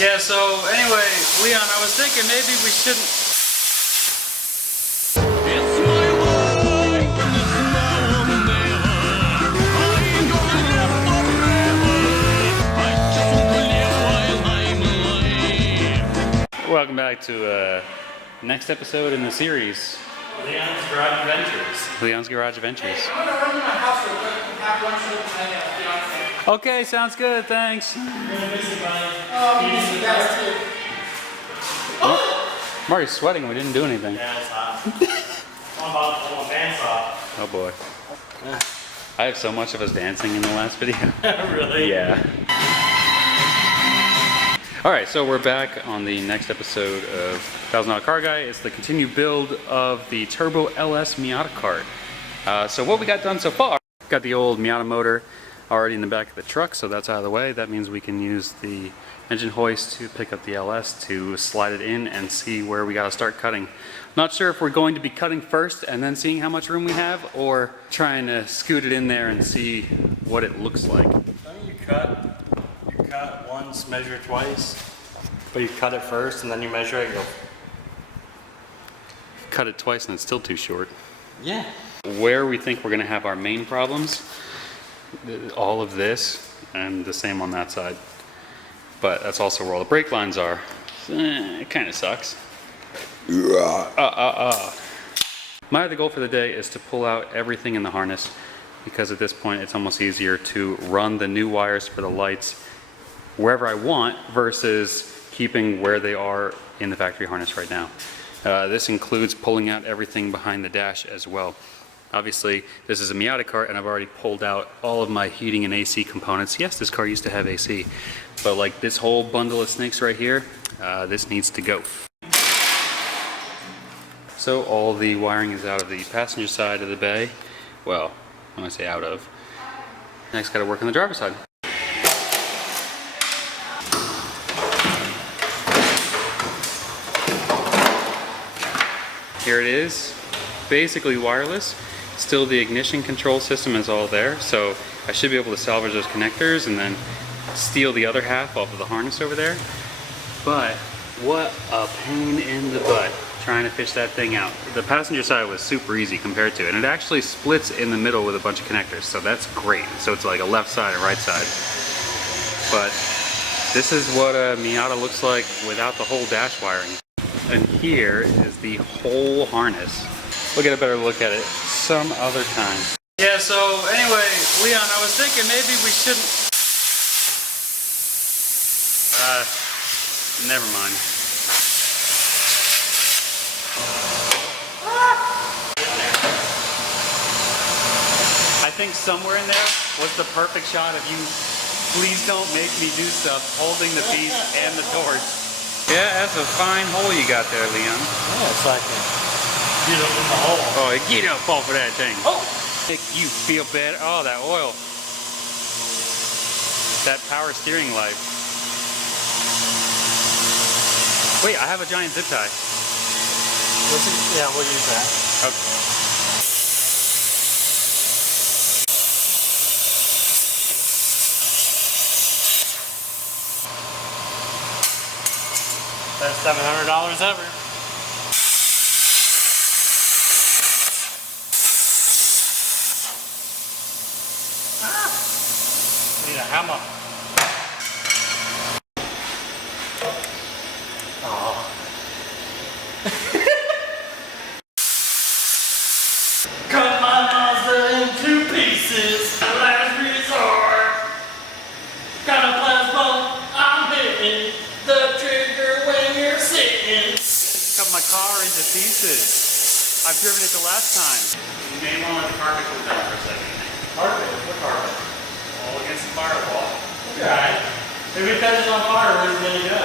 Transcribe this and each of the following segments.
Yeah, so anyway, Leon, I was thinking maybe we shouldn't... Welcome back to next episode in the series. Leon's Garage Adventures. Leon's Garage Adventures. I'm gonna run to my house real quick and have lunch with my fiance. Okay, sounds good, thanks. We miss you guys too. I'm already sweating, we didn't do anything. Yeah, it's hot. I'm about to pull my pants off. Oh boy. I have so much of us dancing in the last video. Really? Yeah. Alright, so we're back on the next episode of $1,000 Car Guy. It's the continued build of the Turbo LS Miata Kart. So what we got done so far, got the old Miata motor already in the back of the truck, so that's out of the way. That means we can use the engine hoist to pick up the LS to slide it in and see where we gotta start cutting. Not sure if we're going to be cutting first and then seeing how much room we have, or trying to scoot it in there and see what it looks like. Don't you cut once, measure twice, but you cut it first and then you measure it and go. Cut it twice and it's still too short. Yeah. Where we think we're gonna have our main problems, all of this and the same on that side. But that's also where all the brake lines are. It kind of sucks. My other goal for the day is to pull out everything in the harness, because at this point it's almost easier to run the new wires for the lights wherever I want versus keeping where they are in the factory harness right now. This includes pulling out everything behind the dash as well. Obviously, this is a Miata Kart, and I've already pulled out all of my heating and AC components. Yes, this car used to have AC, but like this whole bundle of snakes right here, this needs to go. So all the wiring is out of the passenger side of the bay. Well, when I say out of, next gotta work on the driver's side. Here it is, basically wireless. Still the ignition control system is all there, so I should be able to salvage those connectors and then steal the other half off of the harness over there. But what a pain in the butt trying to fish that thing out. The passenger side was super easy compared to it, and it actually splits in the middle with a bunch of connectors, so that's great. So it's like a left side and right side. But this is what a Miata looks like without the whole dash wiring. And here is the whole harness. We'll get a better look at it some other time. Yeah, so anyway, Leon, I was thinking maybe we shouldn't... never mind. I think somewhere in there was the perfect shot of you, please don't make me do stuff, holding the piece and the torch. Yeah, that's a fine hole you got there, Leon. Yeah, it's like get up in the hole. Oh, you don't fall for that thing. Oh! Make you feel better. Oh, that oil. That power steering light. Wait, I have a giant zip tie. Yeah, we'll use that. Okay. Best $700 ever. Need a hammer. Oh. Cut my Mazda in 2 pieces. Last resort. Got a plasma. I'm hitting the trigger when you're sitting. Cut my car into pieces. I've driven it the last time. You may want to let the carpet cool down for a second. Carpet? What carpet? All against the firewall. Okay. If it catches on fire, where's it gonna go?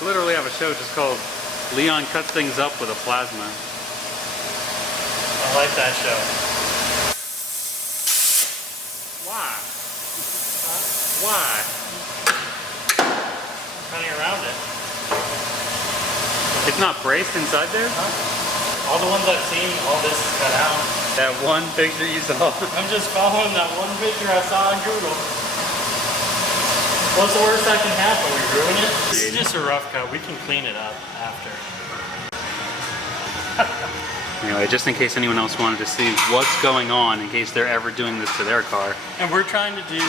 I literally have a show just called Leon Cuts Things Up with a Plasma. I like that show. Why? Why? Running around it. It's not braced inside there? All the ones I've seen, all this is cut out. That one picture you saw. I'm just following that one picture I saw on Google. What's the worst that can happen? We ruin it? This is just a rough cut. We can clean it up after. Anyway, just in case anyone else wanted to see what's going on, in case they're ever doing this to their car. And we're trying to do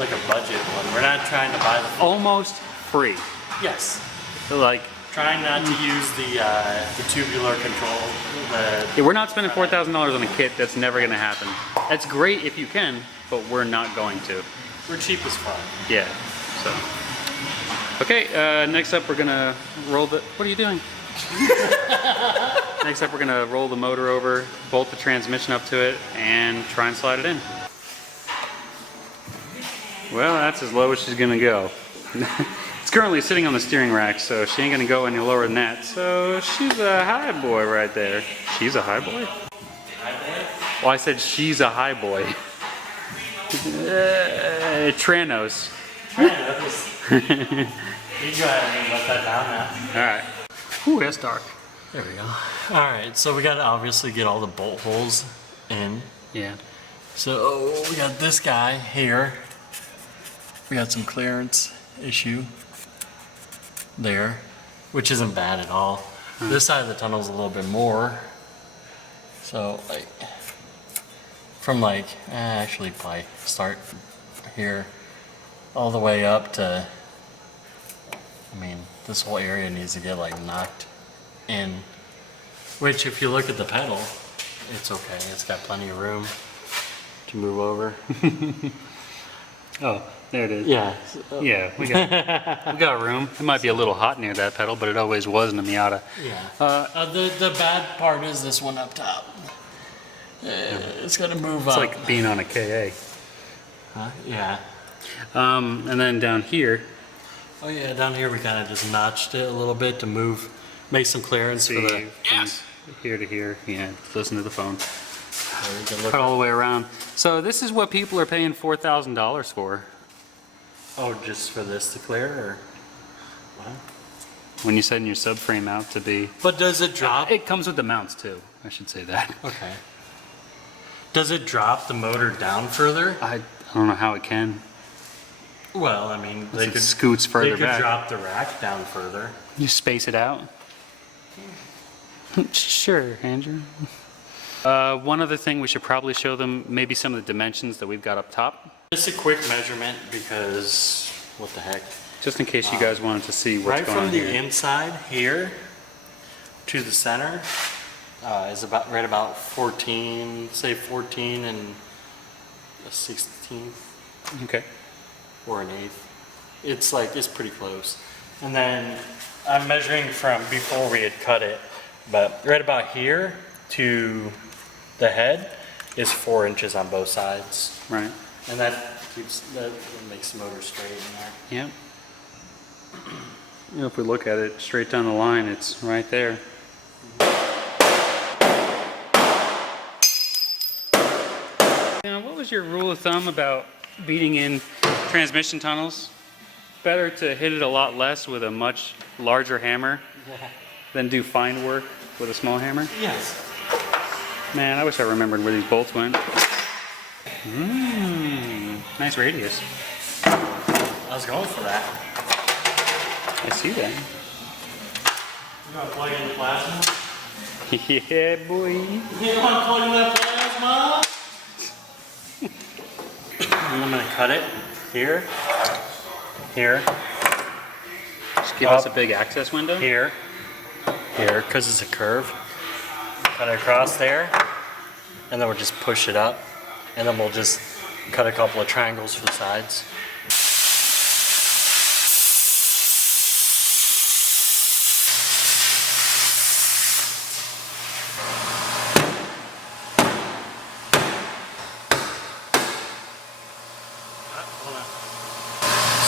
like a budget one. We're not trying to buy the... Almost free. Yes. Like, Trying not to use the tubular control. yeah, we're not spending $4,000 on a kit. That's never going to happen. That's great if you can, but we're not going to. We're cheap as fuck. Yeah, so. Okay, next up we're going to roll the... What are you doing? Next up we're going to roll the motor over, bolt the transmission up to it, and try and slide it in. Well, that's as low as she's going to go. It's currently sitting on the steering rack, so she ain't gonna go any lower than that. So she's a high boy right there. She's a high boy? Well, I said she's a high boy. Tranos. Tranos. You can go ahead and let that down now. Alright. Ooh, that's dark. There we go. Alright, so we gotta obviously get all the bolt holes in. Yeah. So we got this guy here. We got some clearance issue there, which isn't bad at all. This side of the tunnel is a little bit more. So like, from like, actually probably start here all the way up to, I mean, this whole area needs to get like knocked in. Which if you look at the pedal, it's okay. It's got plenty of room to move over. Oh, there it is. Yeah. Yeah, we got room. It might be a little hot near that pedal, but it always was in a Miata. Yeah. The bad part is this one up top. It's gonna move It's up. like being on a KA. Yeah. And then down here, Oh yeah, down here we kind of just notched it a little bit to move, make some clearance for the. Yes. Here to here. Yeah, listen to the phone. We can look Cut all the way around. So this is what people are paying $4,000 for. Oh, just for this to clear, or what? When you setting your subframe out to be... But does it drop? It comes with the mounts too, I should say that. Okay. Does it drop the motor down further? I don't know how it can. Well, I mean, they It could scoots they further could back. drop the rack down further. You space it out? Sure, Andrew. One other thing, we should probably show them maybe some of the dimensions that we've got up top. Just a quick measurement because what the heck. Just in case you guys wanted to see what's Right going from on the here. inside here to the center is about right about 14, say 14 and a 16th Okay. or an eighth. It's like, it's pretty close. And then I'm measuring from before we had cut it, but right about here to the head is 4 inches on both sides. Right. And that makes the motor straight in there. Yep. You know, if we look at it straight down the line, it's right there. Now, what was your rule of thumb about beating in transmission tunnels? Better to hit it a lot less with a much larger hammer than do fine work with a small hammer? Yes. Man, I wish I remembered where these bolts went. Nice radius. I was going for that. I see that. You want to plug in the plasma? Yeah, boy. You want to plug in that plasma? And I'm going to cut it here, here, Just give us a big access window. here, here, because it's a curve. Cut it across there, and then we'll just push it up, and then we'll just cut a couple of triangles for the sides.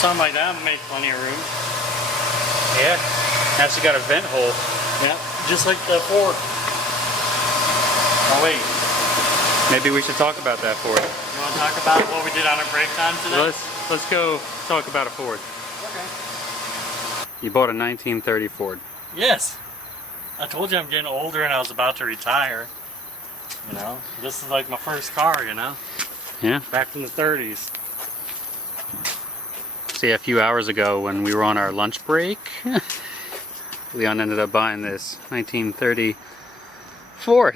Something like that would make plenty of room. Yeah. Now she got a vent hole. Yeah, just like the Ford. Oh wait, Maybe we should talk about that Ford. you want to talk about what we did on our break time today? Let's go talk about a Ford. Okay. You bought a 1930 Ford. Yes. I told you I'm getting older and I was about to retire. You know, this is like my first car, you know, Yeah. back in the 30s. See, a few hours ago when we were on our lunch break, Leon ended up buying this 1930 Ford.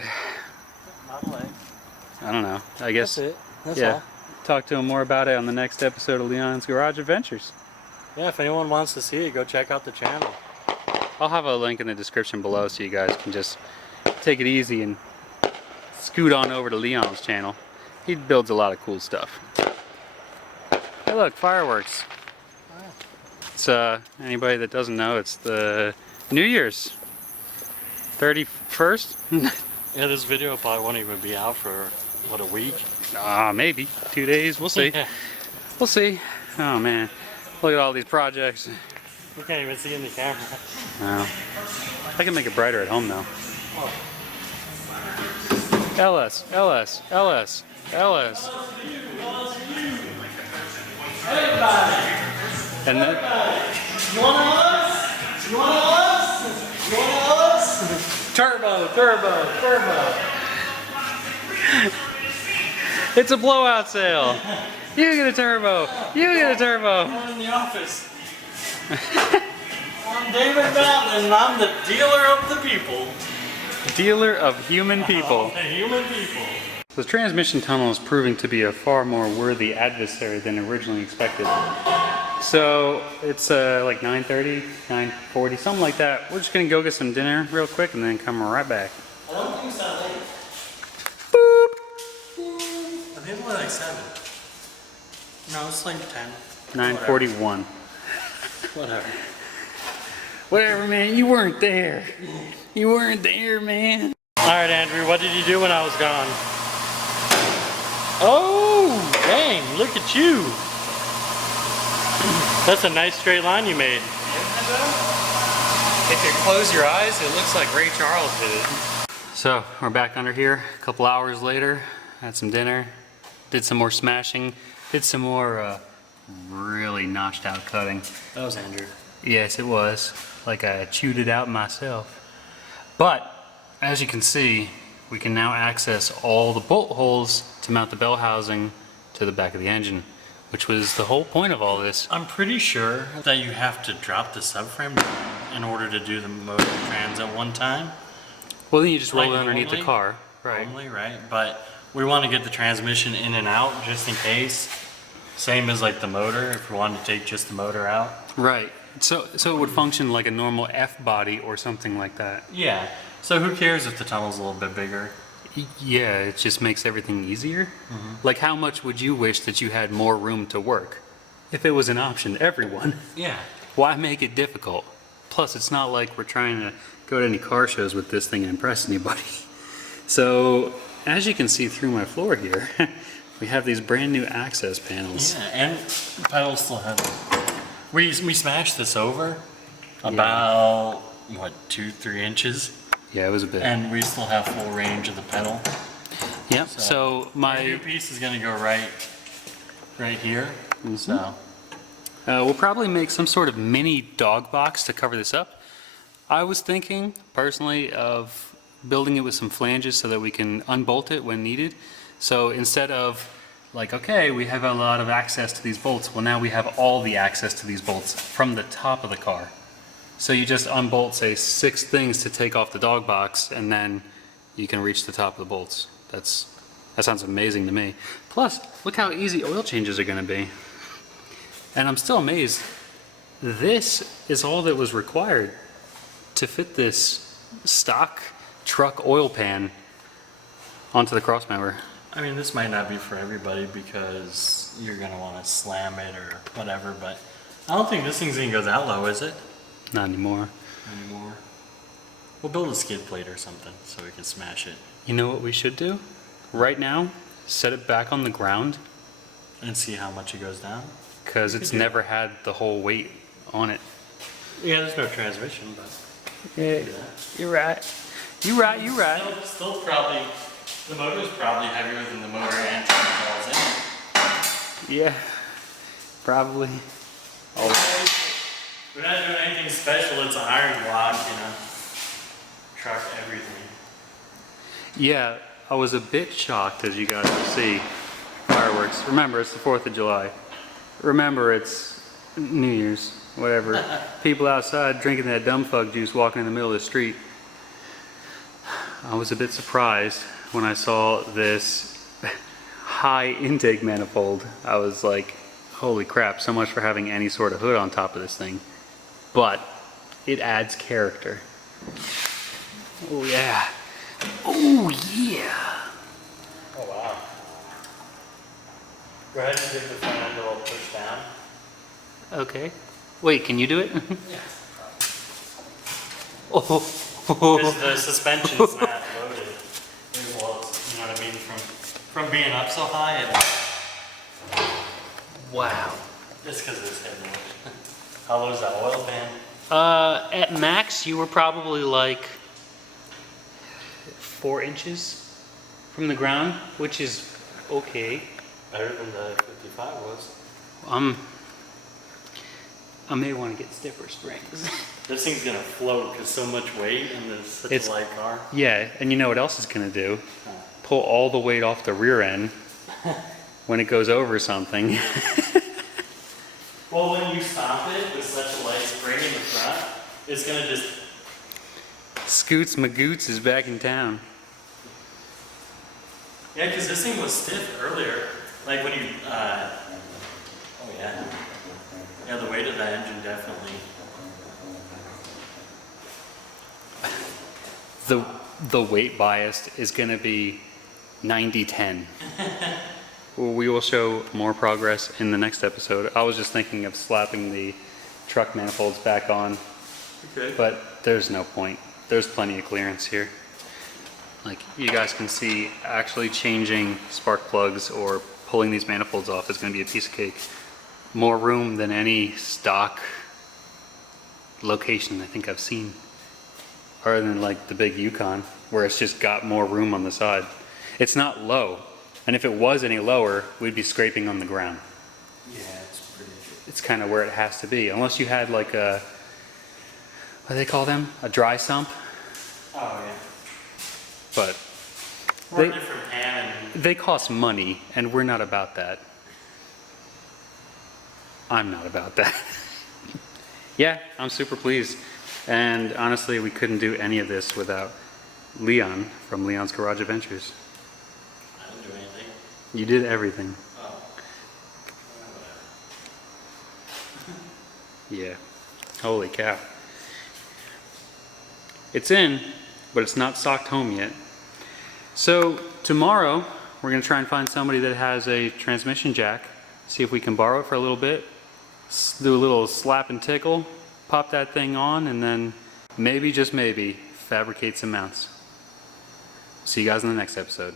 Model A. I don't know. I guess. That's it. That's Yeah. all. Talk to him more about it on the next episode of Leon's Garage Adventures. Yeah, if anyone wants to see it, go check out the channel. I'll have a link in the description below so you guys can just take it easy and scoot on over to Leon's channel. He builds a lot of cool stuff. Hey look, fireworks. It's anybody that doesn't know, it's the New Year's 31st. Yeah, this video probably won't even be out for, what, a week? Maybe 2 days, we'll see. Yeah. We'll see. Oh man, look at all these projects. You can't even see in the camera. Wow. I can make it brighter at home though. LS, LS, LS, LS. And then, You want LS? You want LS? You want LS? Turbo, turbo, turbo. it's a blowout sale. You get a turbo. You get a turbo. I'm in the office. I'm David Mountain and I'm the dealer of the people. Dealer of human people. The human people. The transmission tunnel is proving to be a far more worthy adversary than originally expected. So it's like 9:30, 9:40, something like that. We're just gonna go get some dinner real quick and then come right back. I don't think so late. Boop. I think it's only like 7. No, it's like 10. 9:41. Whatever. Whatever, man. You weren't there. You weren't there, man. Alright, Andrew, what did you do when I was gone? Oh, dang, look at you. That's a nice straight line you made. If you close your eyes, it looks like Ray Charles did it. So, we're back under here a couple hours later. Had some dinner, did some more smashing, did some more really notched out cutting. That was Andrew. Yes, it was. Like I chewed it out myself. But, as you can see, we can now access all the bolt holes to mount the bell housing to the back of the engine, which was the whole point of all this. I'm pretty sure that you have to drop the subframe down in order to do the motor trans at one time. Well, then you just roll Like it underneath the normally? car. Right. Normally, right? But we want to get the transmission in and out just in case. Same as like the motor, if we wanted to take just the motor out. Right. So it would function like a normal F body or something like that. Yeah. So who cares if the tunnel's a little bit bigger? Yeah, it just makes everything easier. Like how much would you wish that you had more room to work? If it was an option to everyone, Yeah. why make it difficult? Plus, it's not like we're trying to go to any car shows with this thing and impress anybody. So, as you can see through my floor here, we have these brand new access panels. Yeah, and the pedals still have it. We smashed this over about, what, 2-3 inches? Yeah, it was a bit. And we still have full range of the pedal. Yep, so My new my... piece is gonna go right here. So we'll probably make some sort of mini dog box to cover this up. I was thinking, personally, of building it with some flanges so that we can unbolt it when needed. So instead of, like, okay, we have a lot of access to these bolts, well now we have all the access to these bolts from the top of the car. So you just unbolt, say, 6 things to take off the dog box, and then you can reach the top of the bolts. That sounds amazing to me. Plus, look how easy oil changes are gonna be. And I'm still amazed. This is all that was required to fit this stock truck oil pan onto the crossmember. I mean, this might not be for everybody because you're gonna want to slam it or whatever, but I don't think this thing's gonna go that low, is it? Not anymore. Anymore. We'll build a skid plate or something so we can smash it You know what we should do? Right now, set it back on the ground, and see how much it goes down. because it's do never had the whole weight on it. Yeah, there's no transmission, but Yeah, you're right. You're right, you're right. still probably the motor's probably heavier than the motor and falls in. Yeah, probably. We're not doing anything special. It's an iron block, you know. Truck everything. Yeah, I was a bit shocked, as you guys will see. Fireworks. Remember, it's the 4th of July. Remember, it's New Year's, whatever. People outside drinking that dumb fuck juice walking in the middle of the street. I was a bit surprised when I saw this high intake manifold. I was like, holy crap, so much for having any sort of hood on top of this thing. But it adds character. Oh yeah. Oh yeah. Oh wow. Go ahead and give the front end a little push down. Okay. Wait, can you do it? Yes. Oh. Because the suspension's not loaded. Well, you know what I mean? From being up so high, Wow. just because it's heavy. How low is that oil pan? At max, you were probably like 4 inches from the ground, which is okay. Better than the 55 was. I may want to get stiffer springs. This thing's gonna float because so much weight and it's such It's- a light car. Yeah, and you know what else it's gonna do? Pull all the weight off the rear end when it goes over something. Well, when you stop it with such a light spring in the front, it's gonna just. Scoots Magoots is back in town. Yeah, because this thing was stiff earlier. Like when you. Oh yeah. Yeah, the weight of that engine definitely. The weight bias is going to be 90-10. We will show more progress in the next episode. I was just thinking of slapping the truck manifolds back on, Okay. but there's no point. There's plenty of clearance here. Like you guys can see, actually changing spark plugs or pulling these manifolds off is going to be a piece of cake. More room than any stock location I think I've seen. Other than like the big Yukon, where it's just got more room on the side. It's not low, and if it was any lower, we'd be scraping on the ground. Yeah, it's pretty good. It's kind of where it has to be, unless you had like a, what do they call them? A dry sump? Oh yeah. But More They- different pan and. they cost money, and we're not about that. I'm not about that. Yeah, I'm super pleased. And honestly, we couldn't do any of this without Leon from Leon's Garage Adventures. I didn't do anything. You did everything. Oh. Yeah. Holy cow. It's in, but it's not socked home yet. So tomorrow, we're going to try and find somebody that has a transmission jack. See if we can borrow it for a little bit. Do a little slap and tickle. Pop that thing on, and then maybe, just maybe, fabricate some mounts. See you guys in the next episode.